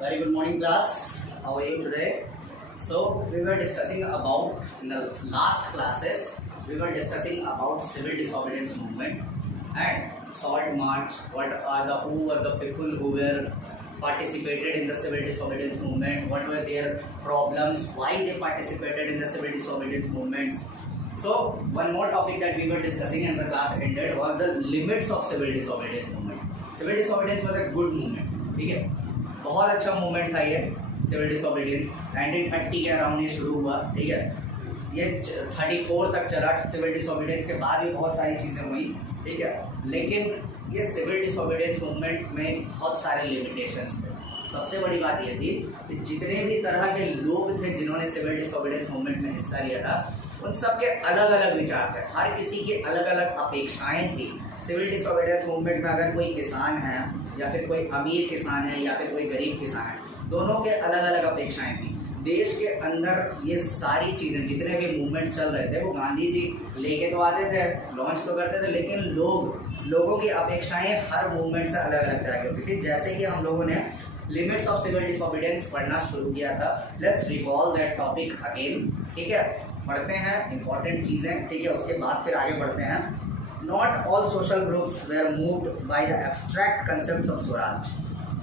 Very good morning, class. How are you today? So we were discussing about in the last classes. We were discussing about civil disobedience movement and Salt March. Who were the people who were participated in the civil disobedience movement? What were their problems? Why they participated in the civil disobedience movements? So one more topic that we were discussing and the class ended was the limits of civil disobedience movement. Civil disobedience was a good movement. ठीक है, बहुत अच्छा movement था ये civil disobedience. 1930 के around ये शुरू हुआ। ठीक है, ये 34 तक चला। सिविल डिसोबीडियंस के बाद भी बहुत सारी चीज़ें हुई। ठीक है, लेकिन ये सिविल डिसोबीडियंस मूवमेंट में बहुत सारे लिमिटेशंस थे। सबसे बड़ी बात ये थी कि जितने भी तरह के लोग थे जिन्होंने सिविल डिसोबीडियंस मूवमेंट में हिस्सा लिया था, उन सब के अलग अलग विचार थे। हर किसी की अलग अलग अपेक्षाएं थी। सिविल डिसोबीडियंस मूवमेंट में अगर कोई किसान है या फिर कोई अमीर किसान है या फिर कोई गरीब किसान है, दोनों के अलग अलग अपेक्षाएं थी। देश के अंदर ये सारी चीज़ें, जितने भी मूवमेंट्स चल रहे थे, वो गांधी जी लेके तो आते थे, लॉन्च तो करते थे, लेकिन लोगों की अपेक्षाएं हर मूवमेंट से अलग अलग तरह की होती थी। जैसे कि हम लोगों ने लिमिट्स ऑफ सिविल डिसोबीडियंस पढ़ना शुरू किया था। Let's recall that topic again. ठीक है, पढ़ते हैं इंपॉर्टेंट चीज़ें। ठीक है, उसके बाद फिर आगे बढ़ते हैं। Not all social groups were moved by the abstract concepts of Swaraj.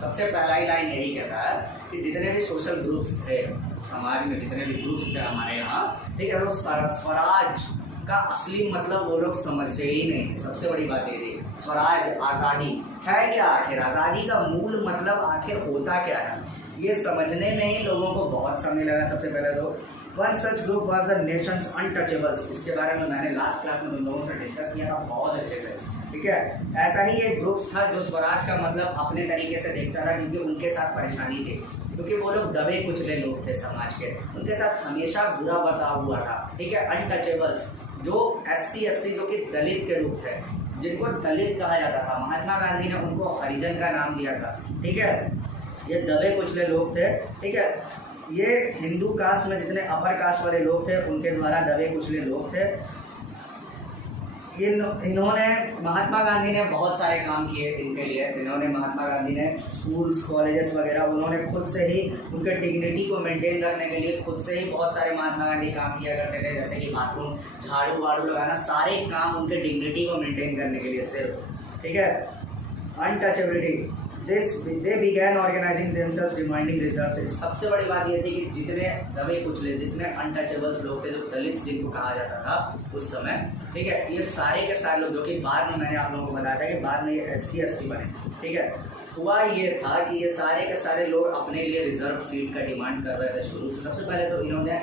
सबसे पहला ही लाइन यही कहता है कि जितने भी सोशल ग्रुप्स थे समाज में, जितने भी ग्रुप्स थे हमारे यहाँ, ठीक है, तो स्वराज का असली मतलब वो लोग समझते ही नहीं। सबसे बड़ी बात ये थी, स्वराज आज़ादी है क्या, आखिर आज़ादी का मूल मतलब आखिर होता क्या है, ये समझने में ही लोगों को बहुत समय लगा। सबसे पहले तो one such group was the Nations untouchables. इसके बारे में मैंने लास्ट क्लास में उन लोगों से डिस्कस किया था बहुत अच्छे से। ठीक है, ऐसा ही एक ग्रुप था जो स्वराज का मतलब अपने तरीके से देखता था, क्योंकि उनके साथ परेशानी थी, क्योंकि वो लोग दबे कुचले लोग थे समाज के, उनके साथ हमेशा बुरा बर्ताव हुआ था। ठीक है, अनटचेबल्स जो SC ST जो कि दलित के रूप थे, जिनको दलित कहा जाता था। महात्मा गांधी ने उनको हरिजन का नाम दिया था। ठीक है, ये दबे कुचले लोग थे। ठीक है, ये हिंदू कास्ट में जितने अपर कास्ट वाले लोग थे उनके द्वारा दबे कुचले लोग थे। इन्होंने महात्मा गांधी ने बहुत सारे काम किए इनके लिए। महात्मा गांधी ने स्कूल्स, कॉलेजेस वगैरह, उन्होंने खुद से ही उनके डिग्निटी को मेंटेन रखने के लिए खुद से ही बहुत सारे महात्मा गांधी काम किया करते थे, जैसे कि बाथरूम झाड़ू वाड़ू लगाना, सारे काम उनके डिग्निटी को मेंटेन करने के लिए सिर्फ। ठीक है, untouchability, they began organizing themselves demanding reserves। सबसे बड़ी बात ये थी कि जितने दबे कुचले, जितने अनटचेबल्स लोग थे, जो दलित जिनको कहा जाता था उस समय, ठीक है, ये सारे के सारे लोग, जो कि बाद में मैंने आप लोगों को बताया था कि बाद में ये SC ST बने। ठीक है, हुआ ये था कि ये सारे के सारे लोग अपने लिए रिजर्व सीट का डिमांड कर रहे थे शुरू से। सबसे पहले तो इन्होंने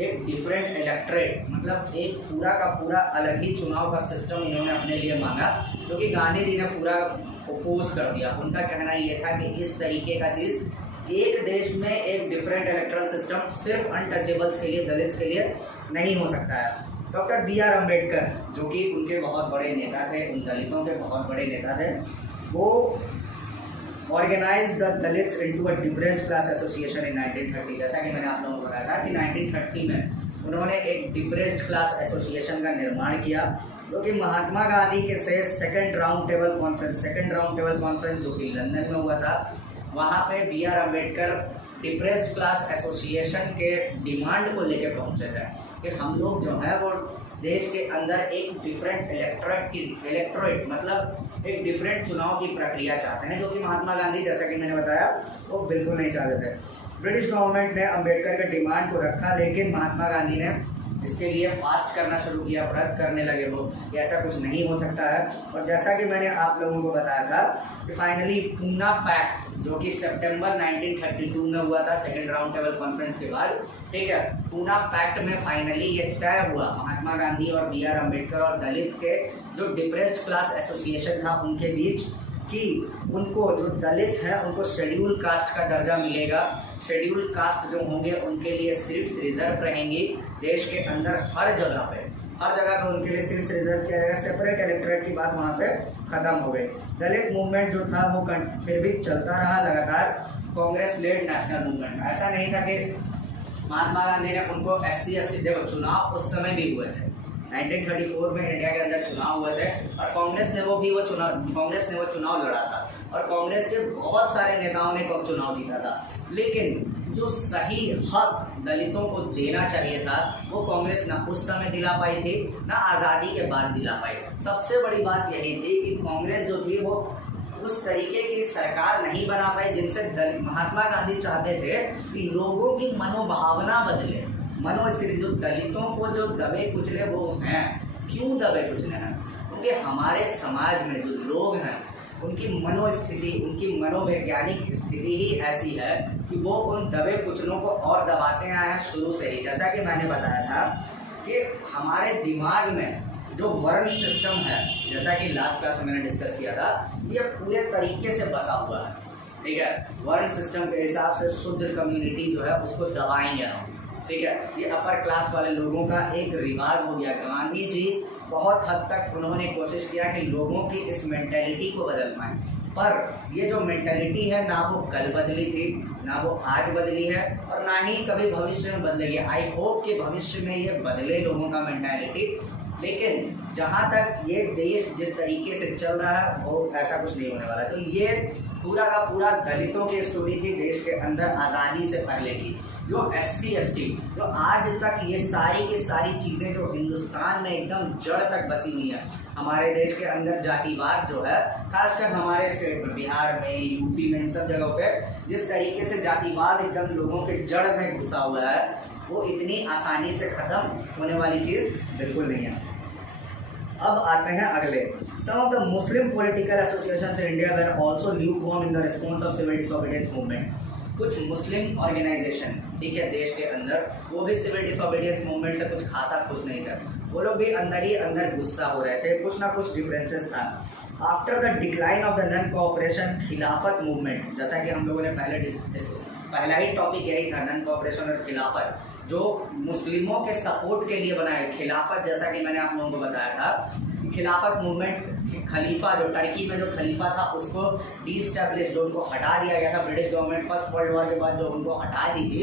एक डिफरेंट इलेक्ट्रेट, मतलब एक पूरा का पूरा अलग ही चुनाव का सिस्टम इन्होंने अपने लिए मांगा, क्योंकि गांधी जी ने पूरा अपोज कर दिया। उनका कहना ये था कि इस तरीके का चीज़ एक देश में, एक डिफरेंट इलेक्ट्रल सिस्टम सिर्फ अनटचेबल्स के लिए, दलित के लिए नहीं हो सकता है। डॉक्टर BR अम्बेडकर, जो कि उनके बहुत बड़े नेता थे, उन दलितों के बहुत बड़े नेता थे, वो organise the Dalits into a depressed class association in 1930। जैसा कि मैंने आप लोगों को बताया था कि 1930 में उन्होंने एक डिप्रेस्ड क्लास एसोसिएशन का निर्माण किया, जो कि महात्मा गांधी के से सेकंड राउंड टेबल कॉन्फ्रेंस जो कि लंदन में हुआ था, वहाँ पे BR Ambedkar depressed class association के डिमांड को लेकर पहुँचे थे कि हम लोग जो है वो देश के अंदर एक डिफरेंट इलेक्टोरेट मतलब एक डिफरेंट चुनाव की प्रक्रिया चाहते हैं, जो कि महात्मा गांधी, जैसा कि मैंने बताया, वो बिल्कुल नहीं चाहते थे। ब्रिटिश गवर्नमेंट ने अम्बेडकर के डिमांड को रखा, लेकिन महात्मा गांधी ने इसके लिए फास्ट करना शुरू किया, व्रत करने लगे वो कि ऐसा कुछ नहीं हो सकता है। और जैसा कि मैंने आप लोगों को बताया था कि फाइनली पूना पैक्ट, जो कि सितंबर 1932 में हुआ था, सेकेंड राउंड टेबल कॉन्फ्रेंस के बाद, ठीक है, पूना पैक्ट में फाइनली ये तय हुआ महात्मा गांधी और BR अम्बेडकर और दलित के जो डिप्रेस्ड क्लास एसोसिएशन था उनके बीच, कि उनको, जो दलित हैं, उनको शेड्यूल कास्ट का दर्जा मिलेगा। शेड्यूल कास्ट जो होंगे उनके लिए सीट्स रिजर्व रहेंगी देश के अंदर, हर जगह पे उनके लिए सीट्स रिजर्व किया जाएगा। सेपरेट इलेक्टोरेट की बात वहाँ पे खत्म हो गई। दलित मूवमेंट जो था वो फिर भी चलता रहा लगातार। कांग्रेस लेड नेशनल मूवमेंट, ऐसा नहीं था कि महात्मा गांधी ने उनको SC ST, देखो चुनाव उस समय भी हुए थे, 1934 में इंडिया के अंदर चुनाव हुए थे और कांग्रेस ने वो चुनाव लड़ा था और कांग्रेस के बहुत सारे नेताओं ने चुनाव जीता था। लेकिन जो सही हक दलितों को देना चाहिए था वो कांग्रेस ना उस समय दिला पाई थी, ना आज़ादी के बाद दिला पाई। सबसे बड़ी बात यही थी कि कांग्रेस जो थी वो उस तरीके की सरकार नहीं बना पाई जिनसे महात्मा गांधी चाहते थे कि लोगों की मनोभावना बदले, मनोस्थिति। जो दलितों को जो दबे कुचले वो हैं, क्यों दबे कुचले हैं? क्योंकि हमारे समाज में जो लोग हैं उनकी मनोस्थिति, उनकी मनोवैज्ञानिक स्थिति ही ऐसी है कि वो उन दबे कुचलों को और दबाते आए हैं शुरू से ही। जैसा कि मैंने बताया था कि हमारे दिमाग में जो वर्ण सिस्टम है, जैसा कि लास्ट क्लास में मैंने डिस्कस किया था, ये पूरे तरीके से बसा हुआ है, ठीक है। वर्ण सिस्टम के हिसाब से शुद्ध कम्युनिटी जो है उसको दबाएंगे हम, ठीक है। ये अपर क्लास वाले लोगों का एक रिवाज हो गया। गांधी जी बहुत हद तक उन्होंने कोशिश किया कि लोगों की इस मेंटेलिटी को बदल पाएं, पर ये जो मेंटेलिटी है ना वो कल बदली थी, ना वो आज बदली है और ना ही कभी भविष्य में बदलेगी। आई होप कि भविष्य में ये बदले लोगों का मेंटेलिटी, लेकिन जहाँ तक ये देश जिस तरीके से चल रहा है वो ऐसा कुछ नहीं होने वाला। तो ये पूरा का पूरा दलितों की स्टोरी थी देश के अंदर आज़ादी से पहले की। जो SC ST जो आज तक ये सारी की सारी चीज़ें जो हिंदुस्तान में एकदम जड़ तक बसी हुई है, हमारे देश के अंदर जातिवाद जो है, खासकर हमारे स्टेट में, बिहार में, यूपी में, इन सब जगहों पे जिस तरीके से जातिवाद एकदम लोगों के जड़ में घुसा हुआ है, वो इतनी आसानी से ख़त्म होने वाली चीज़ बिल्कुल नहीं है। अब आते हैं अगले। Some of the Muslim political associations in India were also lukewarm in the response of civil disobedience movement. कुछ मुस्लिम ऑर्गेनाइजेशन, ठीक है, देश के अंदर, वो भी सिविल डिसोबीडियंस मूवमेंट से कुछ खासा खुश नहीं थे। वो लोग भी अंदर ही अंदर गुस्सा हो रहे थे, कुछ ना कुछ डिफरेंसेस था। After the decline of the non cooperation खिलाफत मूवमेंट, जैसा कि हम लोगों ने पहला ही टॉपिक यही था, नॉन कोऑपरेशन और खिलाफत, जो मुस्लिमों के सपोर्ट के लिए बनाया। खिलाफत, जैसा कि मैंने आप लोगों को बताया था, खिलाफत मूवमेंट, खलीफा जो टर्की में जो खलीफा था उसको डीस्टैब्लिश, जो उनको हटा दिया गया था British government first world war के बाद जो उनको हटा दी थी,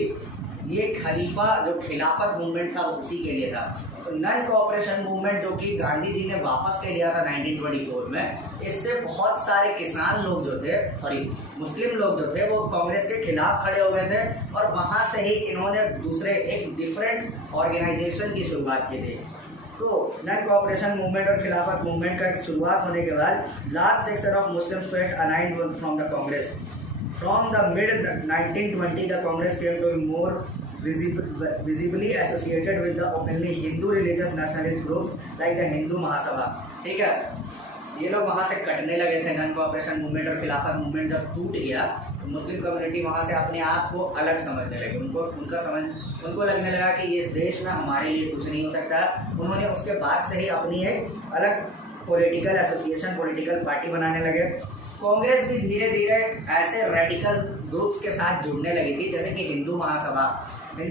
ये खलीफा जो खिलाफत मूवमेंट था वो उसी के लिए था। तो नॉन कोऑपरेशन मूवमेंट जो कि गांधी जी ने वापस ले लिया था 1924 में, इससे बहुत सारे किसान लोग जो थे, मुस्लिम लोग जो थे, वो कांग्रेस के खिलाफ खड़े हो गए थे और वहाँ से ही इन्होंने दूसरे एक डिफरेंट ऑर्गेनाइजेशन की शुरुआत की थी। तो नॉन कोऑपरेशन मूवमेंट और खिलाफत मूवमेंट का शुरुआत होने के बाद large section of Muslim felt aligned from the Congress. From the mid 1920 the Congress came to be more visibly associated with the openly Hindu religious nationalist groups like the Hindu Mahasabha, ठीक है। ये लोग वहाँ से कटने लगे थे। नॉन कोऑपरेशन मूवमेंट और खिलाफत मूवमेंट जब टूट गया तो मुस्लिम कम्युनिटी वहाँ से अपने आप को अलग समझने लगे। उनको लगने लगा कि इस देश में हमारे लिए कुछ नहीं हो सकता। उन्होंने उसके बाद से ही अपनी एक अलग पॉलिटिकल एसोसिएशन, पॉलिटिकल पार्टी बनाने लगे। कांग्रेस भी धीरे धीरे ऐसे रेडिकल ग्रुप्स के साथ जुड़ने लगी थी, जैसे कि हिंदू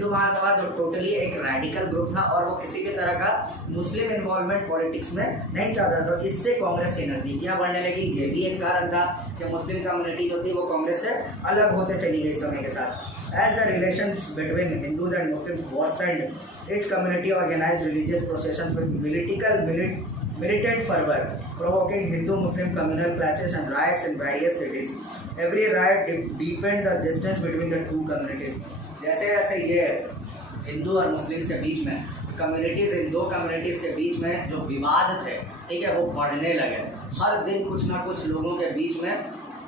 महासभा जो टोटली एक रेडिकल ग्रुप था और वो किसी भी तरह का मुस्लिम इन्वॉल्वमेंट पॉलिटिक्स में नहीं चाह रहा था। इससे कांग्रेस की नज़दीकियां बढ़ने लगी। ये भी एक कारण था कि मुस्लिम कम्युनिटी जो थी वो कांग्रेस से अलग होते चली गई समय के साथ। As the relations between Hindus and Muslims worsened, each community organized religious processions with militant fervor, provoking Hindu-Muslim communal clashes and riots in various cities. Every riot deepened the distance between the two communities. जैसे जैसे ये हिंदू और Muslims के बीच में communities, इन दो communities के बीच में जो विवाद थे, ठीक है, वो बढ़ने लगे। हर दिन कुछ ना कुछ लोगों के बीच में,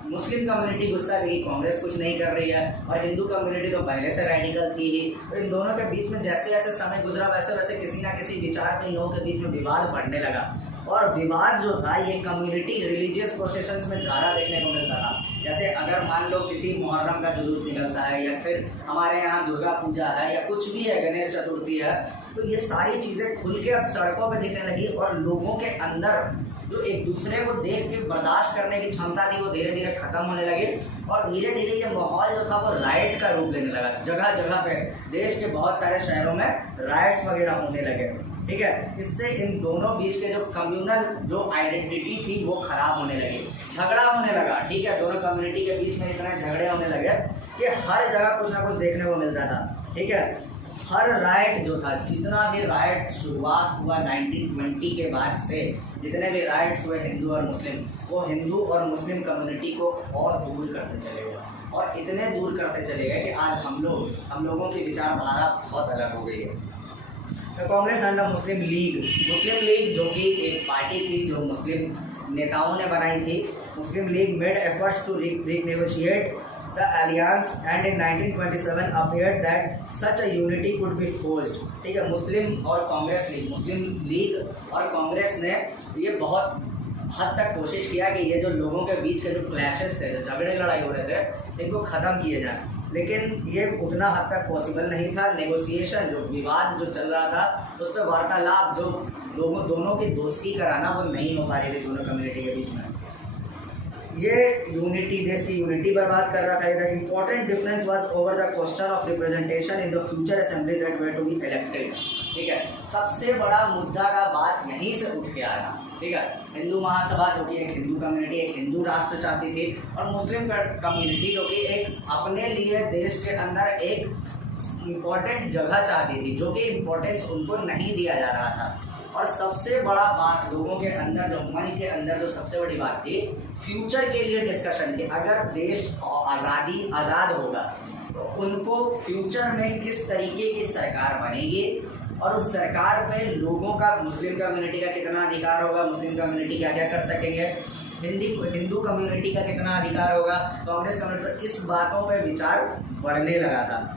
मुस्लिम कम्युनिटी गुस्सा की कांग्रेस कुछ नहीं कर रही है और हिंदू कम्युनिटी तो पहले से रेडिकल थी ही। तो इन दोनों के बीच में जैसे जैसे समय गुजरा वैसे वैसे किसी ना किसी विचार के इन लोगों के बीच में विवाद बढ़ने लगा। और विवाद जो था ये कम्युनिटी रिलीजियस प्रोसेशंस में ज़्यादा देखने को मिलता था। जैसे अगर मान लो किसी मुहर्रम का जुलूस निकलता है या फिर हमारे यहाँ दुर्गा पूजा है या कुछ भी है, गणेश चतुर्थी है, तो ये सारी चीज़ें खुल के अब सड़कों पे दिखने लगी और लोगों के अंदर जो एक दूसरे को देख के बर्दाश्त करने की क्षमता थी वो धीरे धीरे खत्म होने लगी और धीरे धीरे ये माहौल जो था वो राइट का रूप लेने लगा। जगह जगह पे देश के बहुत सारे शहरों में राइट्स वगैरह होने लगे, ठीक है। इससे इन दोनों बीच के जो कम्युनल जो आइडेंटिटी थी वो खराब होने लगी, झगड़ा होने लगा, ठीक है। दोनों कम्युनिटी के बीच में इतने झगड़े होने लगे कि हर जगह कुछ ना कुछ देखने को मिलता था, ठीक है। हर राइट जो था, जितना भी राइट शुरुआत हुआ 1920 के बाद से, जितने भी राइट्स हुए हिंदू और मुस्लिम, वो हिंदू और मुस्लिम कम्युनिटी को और दूर करते चले गए, और इतने दूर करते चले गए कि आज हम लोगों की विचारधारा बहुत अलग हो गई है। तो कांग्रेस एंड मुस्लिम लीग जो कि एक पार्टी थी जो मुस्लिम नेताओं ने बनाई थी, Muslim League made efforts to renegotiate the alliance and in 1927 appeared that such a unity could be forged। ठीक है, मुस्लिम लीग और कांग्रेस ने ये बहुत हद तक कोशिश किया कि ये जो लोगों के बीच के जो क्लैशेस थे, जो झगड़े लड़ाई हो रहे थे, इनको ख़त्म किए जाए, लेकिन ये उतना हद तक पॉसिबल नहीं था। नेगोशिएशन, जो विवाद जो चल रहा था, उस पर वार्तालाप, जो दोनों की दोस्ती कराना, वो नहीं हो पा रही थी दोनों कम्युनिटी के बीच में। ये यूनिटी, देश की यूनिटी पर बात कर रहा था। The important difference was over the question of representation in the future assemblies that were to be elected. ठीक है, सबसे बड़ा मुद्दा का बात यहीं से उठ के आया। ठीक है, हिंदू महासभा जो कि एक हिंदू कम्युनिटी, एक हिंदू राष्ट्र चाहती थी, और मुस्लिम कम्युनिटी जो कि एक अपने लिए देश के अंदर एक इम्पोर्टेंट जगह चाहती थी, जो कि इम्पोर्टेंस उनको नहीं दिया जा रहा था। और सबसे बड़ा बात लोगों के अंदर, जो मन के अंदर जो सबसे बड़ी बात थी, फ्यूचर के लिए डिस्कशन की, अगर देश आज़ाद होगा तो उनको फ्यूचर में किस तरीके की सरकार बनेगी, और उस सरकार पे लोगों का, मुस्लिम कम्युनिटी का कितना अधिकार होगा, मुस्लिम कम्युनिटी क्या क्या कर सकेंगे, हिंदू कम्युनिटी का कितना अधिकार होगा। कांग्रेस कम्युनिटी इस बातों पर विचार बढ़ने लगा था।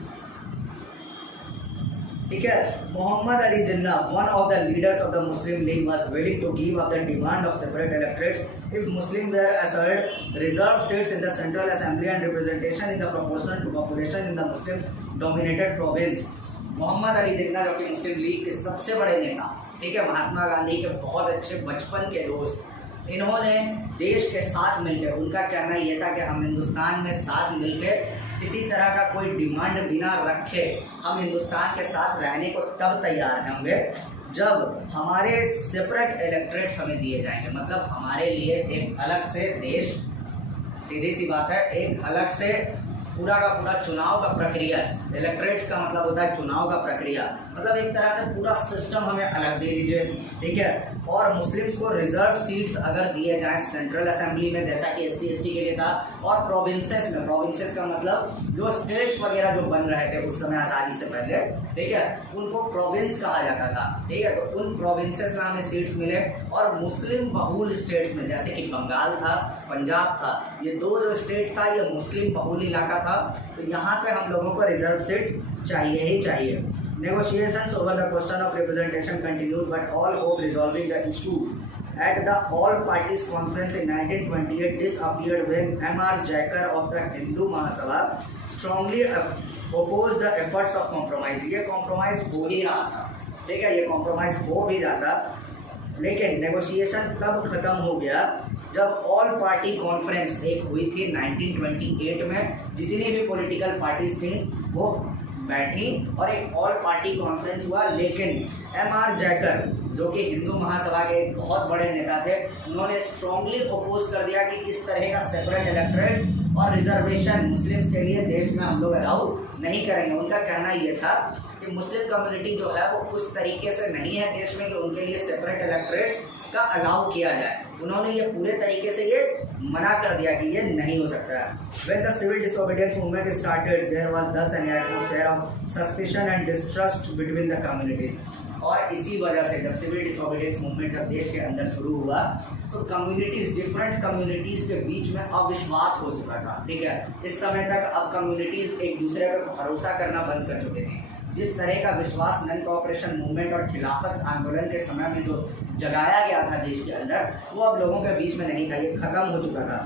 ठीक है, Mohammad Ali Jinnah, one of the leaders of the Muslim League, was willing to give up the demand of separate electorates if Muslim were assured reserve seats in the central assembly and representation in the proportional to population in the Muslim dominated province. Mohammad Ali Jinnah जो कि मुस्लिम league के सबसे बड़े नेता, ठीक है, महात्मा गांधी के बहुत अच्छे बचपन के दोस्त, इन्होंने देश के साथ मिलकर, उनका कहना ये था कि हम हिंदुस्तान में साथ मिलकर किसी तरह का कोई डिमांड बिना रखे हम हिंदुस्तान के साथ रहने को तब तैयार होंगे जब हमारे सेपरेट इलेक्टोरेट्स हमें दिए जाएंगे। मतलब हमारे लिए एक अलग से देश, सीधी सी बात है, एक अलग से पूरा का पूरा चुनाव का प्रक्रिया, इलेक्टोरेट्स का मतलब होता है चुनाव का प्रक्रिया, मतलब एक तरह से पूरा सिस्टम हमें अलग दे दीजिए। ठीक है, और मुस्लिम्स को रिजर्व सीट्स अगर दिए जाएं सेंट्रल असेंबली में, जैसा कि SC/ST के लिए था, और प्रोविंसेस में, प्रोविंसेस का मतलब जो स्टेट्स वगैरह जो बन रहे थे उस समय आज़ादी से पहले, ठीक है, उनको प्रोविंस कहा जाता था। ठीक है, तो उन प्रोविंसेस में हमें सीट्स मिले, और मुस्लिम बहुल स्टेट्स में, जैसे कि बंगाल था, पंजाब था, ये दो जो स्टेट था, ये मुस्लिम बहुल इलाका था, तो यहाँ पे हम लोगों को रिजर्व सीट चाहिए ही चाहिए। Negotiations over the question of representation continued, but all hope resolving the issue at the All Parties Conference in 1928 disappeared when M.R. Jacker of the Hindu Mahasabha strongly opposed the efforts of compromise। ये compromise हो ही रहा था, ठीक है, ये compromise हो भी जाता, लेकिन negotiation तब खत्म हो गया जब ऑल पार्टी कॉन्फ्रेंस एक हुई थी 1928 में। जितनी भी पॉलिटिकल पार्टीज थी वो बैठी और एक ऑल पार्टी कॉन्फ्रेंस हुआ, लेकिन M.R. जैकर जो कि हिंदू महासभा के एक बहुत बड़े नेता थे, उन्होंने स्ट्रांगली अपोज कर दिया कि इस तरह का सेपरेट इलेक्टोरेट्स और रिजर्वेशन मुस्लिम्स के लिए देश में हम लोग अलाउ नहीं करेंगे। उनका कहना ये था कि मुस्लिम कम्युनिटी जो है वो उस तरीके से नहीं है देश में कि उनके लिए सेपरेट इलेक्टोरेट्स का अलाउ किया जाए। उन्होंने ये पूरे तरीके से ये मना कर दिया कि ये नहीं हो सकता है। When the civil disobedience movement started, there was thus an atmosphere of suspicion and distrust between the communities। और इसी वजह से जब सिविल डिसोबीडियंस मूवमेंट जब देश के अंदर शुरू हुआ तो कम्युनिटीज, डिफरेंट कम्युनिटीज के बीच में अविश्वास हो चुका था। ठीक है, इस समय तक अब कम्युनिटीज एक दूसरे पर भरोसा करना बंद कर चुके थे। जिस तरह का विश्वास नॉन कोऑपरेशन मूवमेंट और खिलाफत आंदोलन के समय में जो जगाया गया था देश के अंदर, वो अब लोगों के बीच में नहीं था, ये खत्म हो चुका था।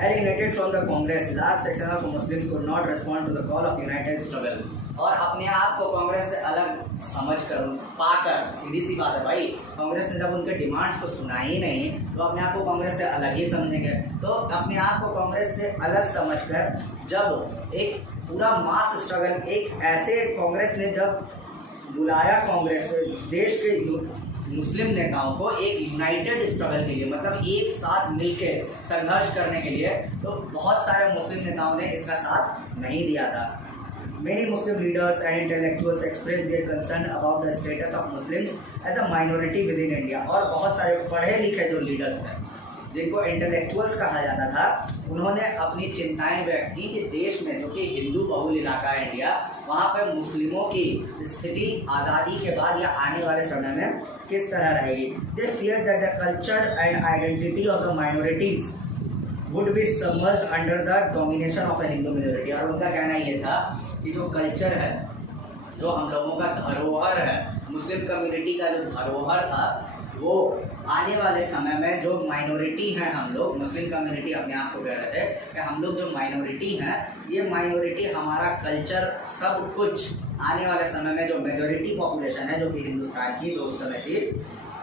Alienated from the Congress, large section of Muslims could not respond to the call of united struggle। और अपने आप को कांग्रेस से अलग समझ कर, पाकर, सीधी सी बात है भाई, कांग्रेस ने जब उनके डिमांड्स को सुना ही नहीं तो अपने आप को कांग्रेस से अलग ही समझेंगे। तो अपने आप को कांग्रेस से अलग समझकर जब एक पूरा मास स्ट्रगल, एक ऐसे कांग्रेस ने जब बुलाया, कांग्रेस देश के मुस्लिम नेताओं को एक यूनाइटेड स्ट्रगल के लिए, मतलब एक साथ मिलकर संघर्ष करने के लिए, तो बहुत सारे मुस्लिम नेताओं ने इसका साथ नहीं दिया था। Many Muslim leaders and intellectuals expressed their concern about the status of Muslims as a minority within India। और बहुत सारे पढ़े लिखे जो लीडर्स हैं जिनको इंटेलेक्चुअल्स कहा जाता था, उन्होंने अपनी चिंताएं व्यक्त की कि देश में जो कि हिंदू बहुल इलाका है इंडिया, वहाँ पर मुस्लिमों की स्थिति आज़ादी के बाद या आने वाले समय में किस तरह रहेगी। दे fear that the culture and identity of the minorities would be submerged under the domination of a Hindu minority. और उनका कहना ये था कि जो कल्चर है, जो हम लोगों का धरोहर है, मुस्लिम कम्युनिटी का जो धरोहर था, वो आने वाले समय में जो माइनॉरिटी हैं, हम लोग मुस्लिम कम्युनिटी अपने आप को कह रहे थे कि हम लोग जो माइनॉरिटी हैं, ये माइनॉरिटी हमारा कल्चर सब कुछ आने वाले समय में जो मेजॉरिटी पॉपुलेशन है जो कि हिंदुस्तान की जो उस समय थी,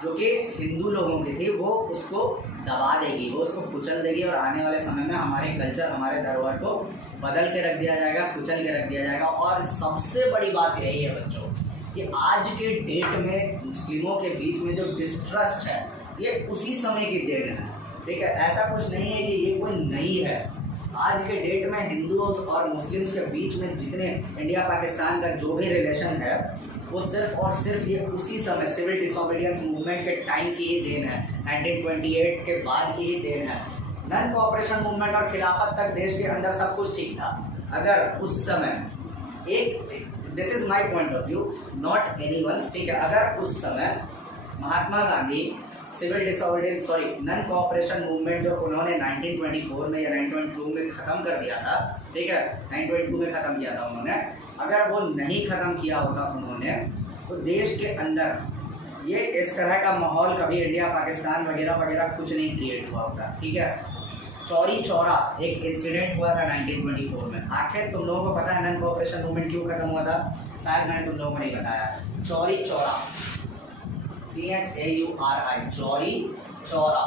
जो कि हिंदू लोगों की थी, वो उसको दबा देगी, वो उसको कुचल देगी और आने वाले समय में हमारे कल्चर, हमारे धरोहर को बदल के रख दिया जाएगा, कुचल के रख दिया जाएगा। और सबसे बड़ी बात यही है बच्चों कि आज के डेट में मुस्लिमों के बीच में जो डिस्ट्रस्ट है, ये उसी समय की देन है। ठीक है, ऐसा कुछ नहीं है कि ये कोई नई है। आज के डेट में हिंदुओं और मुस्लिम्स के बीच में जितने इंडिया पाकिस्तान का जो भी रिलेशन है, वो सिर्फ और सिर्फ ये उसी समय सिविल डिसोबीडियंस मूवमेंट के टाइम की ही देन है, 1928 के बाद की ही देन है। नन कोऑपरेशन मूवमेंट और खिलाफत तक देश के अंदर सब कुछ ठीक था। अगर उस समय this is my point of view, not anyone's, ठीक है, अगर उस समय Mahatma Gandhi civil disobedience non cooperation movement जो उन्होंने 1924 में या 1922 में ख़त्म कर दिया था, ठीक है, 1922 में ख़त्म किया था उन्होंने, अगर वो नहीं ख़त्म किया होता उन्होंने, तो देश के अंदर ये इस तरह का माहौल कभी इंडिया पाकिस्तान वगैरह वगैरह कुछ नहीं क्रिएट हुआ होता। ठीक है, चौरी चौरा एक इंसिडेंट हुआ था 1924 में। आखिर तुम लोगों को पता है नन कोऑपरेशन मूवमेंट क्यों खत्म हुआ था? शायद मैंने तुम लोगों को नहीं बताया। चौरी चौरा, CHAURI, चौरी चौरा,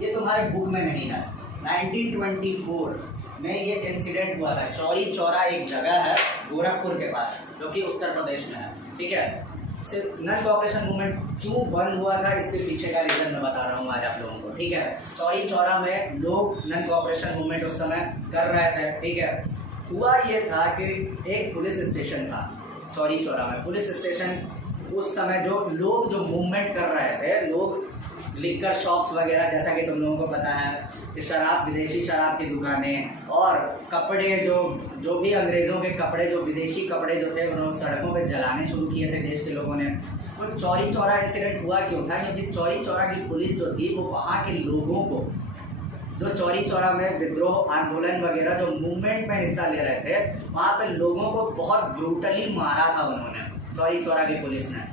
ये तुम्हारे बुक में नहीं है। 1924 में ये इंसिडेंट हुआ था। चौरी चौरा एक जगह है गोरखपुर के पास, जो कि उत्तर प्रदेश में है। ठीक है, सिर्फ नन कोऑपरेशन मूवमेंट क्यों बंद हुआ था, इसके पीछे का रीजन मैं बता रहा हूँ आज आप लोगों को। ठीक है, चौरी चौरा में लोग नन कोऑपरेशन मूवमेंट उस समय कर रहे थे। ठीक है, हुआ ये था कि एक पुलिस स्टेशन था चौरी चौरा में। पुलिस स्टेशन उस समय जो लोग जो मूवमेंट कर रहे थे, लोग लिकर शॉप्स वगैरह, जैसा कि तुम लोगों को पता है कि शराब, विदेशी शराब की दुकानें और कपड़े जो भी अंग्रेज़ों के कपड़े, जो विदेशी कपड़े जो थे, उन्होंने सड़कों पे जलाने शुरू किए थे देश के लोगों ने। तो चौरी चौरा इंसिडेंट हुआ क्यों था? क्योंकि चौरी चौरा की पुलिस जो थी, वो वहाँ के लोगों को, जो चौरी चौरा में विद्रोह आंदोलन वगैरह जो मूवमेंट में हिस्सा ले रहे थे, वहाँ पे लोगों को बहुत ब्रूटली मारा था उन्होंने, चौरी चौरा की पुलिस ने।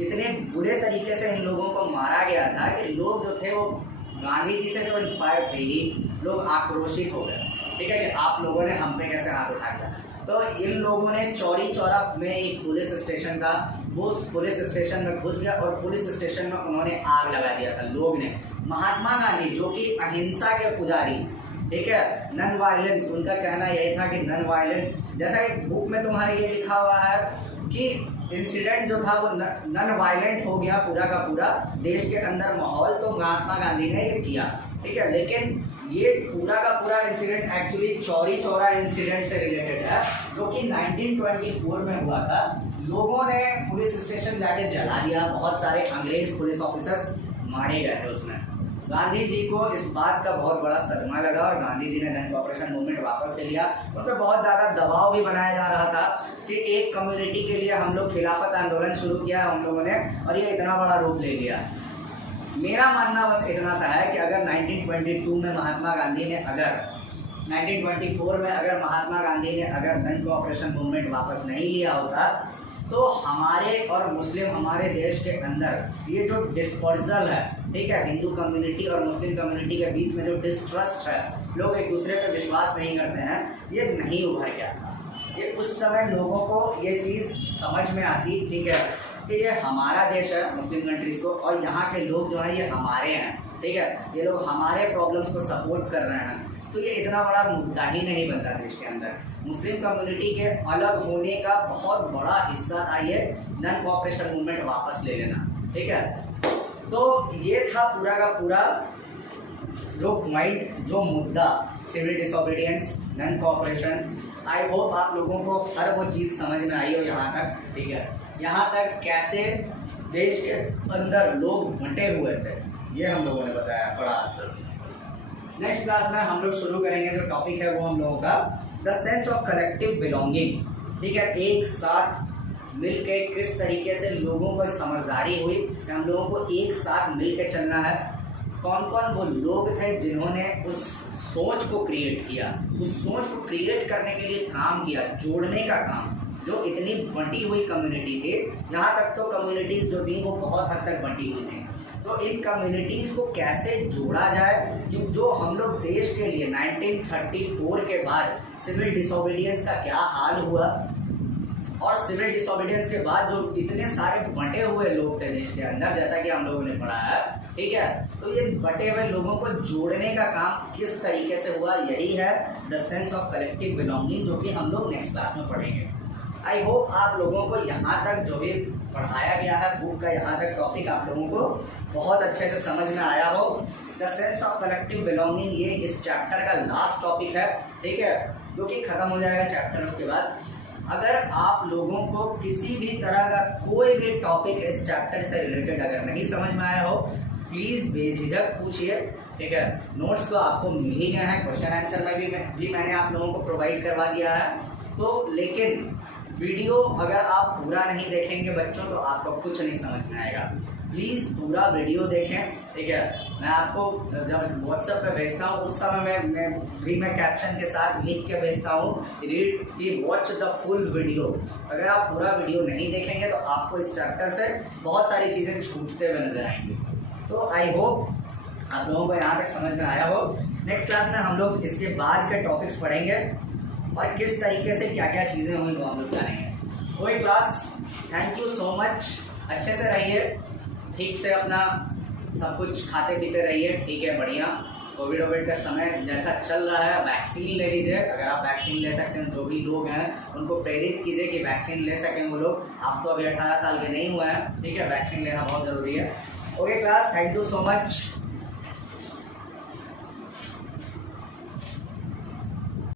इतने बुरे तरीके से इन लोगों को मारा गया था कि लोग जो थे वो गांधी जी से तो इंस्पायर थे ही, लोग आक्रोशित हो गए। ठीक है, कि आप लोगों ने हम पे कैसे हाथ उठा दिया। तो इन लोगों ने चौरी चौरा में एक पुलिस स्टेशन था, वो उस पुलिस स्टेशन में घुस गया और पुलिस स्टेशन में उन्होंने आग लगा दिया था लोग ने। महात्मा गांधी जो कि अहिंसा के पुजारी, ठीक है, नन वायलेंस, उनका कहना यही था कि नन वायलेंस, जैसा कि बुक में तुम्हारे ये लिखा हुआ है कि इंसिडेंट जो था वो नन वायलेंट हो गया पूरा का पूरा देश के अंदर माहौल, तो महात्मा गांधी ने ये किया। ठीक है, लेकिन ये पूरा का पूरा incident actually Chauri Chaura incident से रिलेटेड है, जो कि 1924 में हुआ था। लोगों ने पुलिस स्टेशन जाके जला दिया, बहुत सारे अंग्रेज पुलिस ऑफिसर्स मारे गए थे उसमें। गांधी जी को इस बात का बहुत बड़ा सदमा लगा और गांधी जी ने नन कोऑपरेशन मूवमेंट वापस ले लिया। उस पर बहुत ज़्यादा दबाव भी बनाया जा रहा था कि एक कम्युनिटी के लिए हम लोग खिलाफत आंदोलन शुरू किया हम लोगों ने, और ये इतना बड़ा रूप ले लिया। मेरा मानना बस इतना सा है कि अगर 1922 में महात्मा गांधी ने, अगर 1924 में अगर महात्मा गांधी ने अगर नन कोऑपरेशन मूवमेंट वापस नहीं लिया होता, तो हमारे और मुस्लिम, हमारे देश के अंदर ये जो डिस्पर्सल है, ठीक है, हिंदू कम्युनिटी और मुस्लिम कम्युनिटी के बीच में जो डिस्ट्रस्ट है, लोग एक दूसरे पे विश्वास नहीं करते हैं, ये नहीं उभर गया था। ये उस समय लोगों को ये चीज़ समझ में आती, ठीक है, कि ये हमारा देश है मुस्लिम कंट्रीज़ को, और यहाँ के लोग जो हैं ये हमारे हैं। ठीक है, ये लोग हमारे प्रॉब्लम्स को सपोर्ट कर रहे हैं, तो ये इतना बड़ा मुद्दा ही नहीं बनता देश के अंदर। मुस्लिम कम्युनिटी के अलग होने का बहुत बड़ा हिस्सा था ये नन कोऑपरेशन मूवमेंट वापस ले लेना। ठीक है, तो ये था पूरा का पूरा जो पॉइंट, जो मुद्दा civil disobedience, non cooperation, I hope आप लोगों को हर वो चीज़ समझ में आई हो यहाँ तक, ठीक है। यहाँ तक कैसे देश के अंदर लोग बंटे हुए थे ये हम लोगों ने बताया, पढ़ा। नेक्स्ट क्लास में हम लोग शुरू करेंगे, जो टॉपिक है वो हम लोगों का the sense of collective belonging, ठीक है। एक साथ मिलके किस तरीके से लोगों को समझदारी हुई कि हम लोगों को एक साथ मिलके चलना है। कौन कौन वो लोग थे जिन्होंने उस सोच को क्रिएट किया, उस सोच को क्रिएट करने के लिए काम किया, जोड़ने का काम। जो इतनी बंटी हुई कम्युनिटी थी, यहाँ तक तो कम्युनिटीज़ जो थी वो बहुत हद तक बंटी हुई थी, तो इन कम्युनिटीज़ को कैसे जोड़ा जाए, जो हम लोग देश के लिए 1934 के बाद सिविल डिसोबीडियंस का क्या हाल हुआ, और सिविल डिसोबीडियंस के बाद जो इतने सारे बंटे हुए लोग थे देश के अंदर, जैसा कि हम लोगों ने पढ़ा है, ठीक है। तो ये बटे हुए लोगों को जोड़ने का काम किस तरीके से हुआ, यही है the sense of collective belonging, जो कि हम लोग नेक्स्ट क्लास में पढ़ेंगे। आई होप आप लोगों को यहाँ तक जो भी पढ़ाया गया है बुक का, यहाँ तक टॉपिक आप लोगों को बहुत अच्छे से समझ में आया हो। The sense of collective belonging ये इस चैप्टर का लास्ट टॉपिक है, ठीक है, जो कि खत्म हो जाएगा चैप्टर। उसके बाद अगर आप लोगों को किसी भी तरह का कोई भी टॉपिक इस चैप्टर से रिलेटेड अगर नहीं समझ में आया हो, प्लीज़ बेझिझक पूछिए, ठीक है। नोट्स तो आपको मिल ही गए हैं, क्वेश्चन आंसर में भी मैंने आप लोगों को प्रोवाइड करवा दिया है। तो लेकिन वीडियो अगर आप पूरा नहीं देखेंगे बच्चों, तो आपको कुछ नहीं समझ में आएगा। प्लीज़ पूरा वीडियो देखें, ठीक है। मैं आपको जब व्हाट्सएप पे भेजता हूँ उस समय मैं कैप्शन के साथ लिख के भेजता हूँ, रीड की वॉच द फुल वीडियो। अगर आप पूरा वीडियो नहीं देखेंगे तो आपको इस चैप्टर से बहुत सारी चीज़ें छूटते हुए नजर आएंगी। सो आई होप आप लोगों को यहाँ तक समझ में आया हो। नेक्स्ट क्लास में हम लोग इसके बाद के टॉपिक्स पढ़ेंगे और किस तरीके से क्या क्या चीज़ें हुई वो हम लोग जानेंगे। कोई class, thank you so much. अच्छे से रहिए, ठीक से अपना सब कुछ खाते पीते रहिए, ठीक है, बढ़िया। कोविड का समय जैसा चल रहा है, वैक्सीन ले लीजिए। अगर आप वैक्सीन ले सकते हैं, जो भी लोग हैं उनको प्रेरित कीजिए कि वैक्सीन ले सकें वो लोग। आप तो अभी 18 साल के नहीं हुए हैं, ठीक है, वैक्सीन लेना बहुत ज़रूरी है। Okay class, thank you so much.